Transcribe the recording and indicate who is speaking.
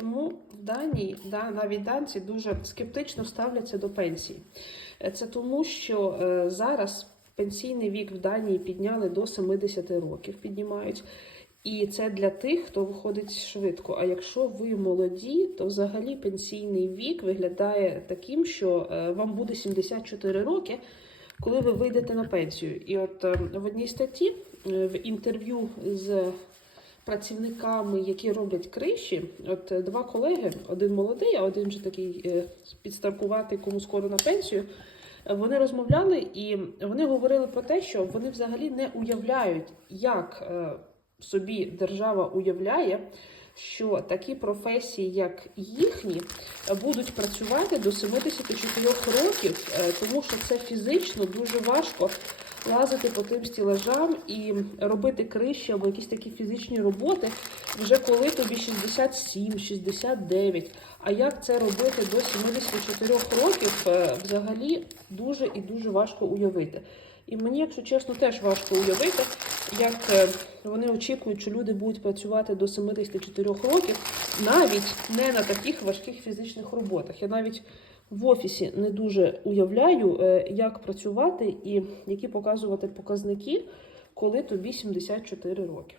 Speaker 1: чому в Данії, да, навіть данці дуже скептично ставляться до пенсії. Е, Це тому, що е, зараз пенсійний вік в Данії підняли до 70 років, піднімають. І це для тих, хто виходить швидко. А якщо ви молоді, то взагалі пенсійний вік виглядає таким, що е, вам буде 74 роки, коли ви вийдете на пенсію. І от е, в одній статті в інтерв'ю з працівниками, які роблять криші, от е, два колеги, один молодий, а один вже такий е, підстаркуватий, кому скоро на пенсію. Вони розмовляли і вони говорили про те, що вони взагалі не уявляють, як е, собі держава уявляє, що такі професії, як їхні, будуть працювати до 74 років, тому що це фізично дуже важко лазити по тим стілажам і робити криші або якісь такі фізичні роботи, вже коли тобі 67, 69. А як це робити до 74 років, е, взагалі дуже і дуже важко уявити. І мені, якщо чесно, теж важко уявити, як е, вони очікують, що люди будуть працювати до 74 років, навіть не на таких важких фізичних роботах. Я навіть в офісі не дуже уявляю, е, як працювати і які показувати показники, коли тобі 74 роки.